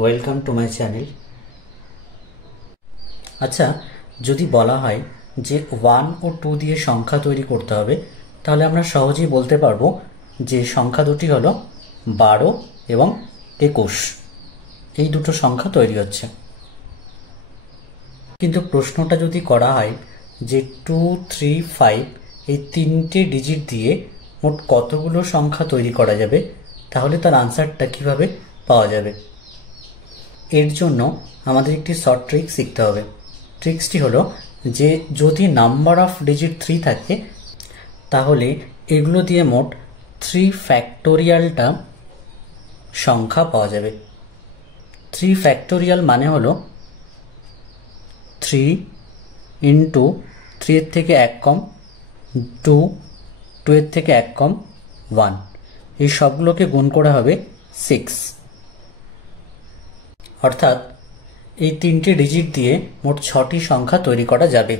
Welcome to my channel. আচ্ছা, যদি বলা হয় যে 1 ও 2 দিয়ে সংখ্যা তৈরি করতে হবে, তাহলে আমরা সহজেই বলতে পারবো যে সংখ্যা দুটি হলো 12 এবং 21। এই দুটো সংখ্যা তৈরি হচ্ছে। কিন্তু প্রশ্নটা যদি করা হয় যে 2, 3, 5 এই তিনটে ডিজিট দিয়ে মোট কতগুলো সংখ্যা তৈরি করা যাবে, তাহলে তার আনসারটা কিভাবে পাওয়া যাবে? এর জন্য আমাদের একটি শর্ট ট্রিক শিখতে হবে। ট্রিক্সটি হলো যে যদি নাম্বার অফ ডিজিট 3 থাকে, তাহলে এগুলো দিয়ে মোট 3 ফ্যাক্টোরিয়ালটা সংখ্যা পাওয়া যাবে। 3 ফ্যাক্টোরিয়াল মানে হলো 3 ইন্টু 3 এর থেকে 1 কম 2, 2 এর থেকে 1 কম 1, এই সবগুলোকে গুণ করে হবে 6। অর্থাৎ এই তিনটে ডিজিট দিয়ে মোট 6টি সংখ্যা তৈরি করা যাবে।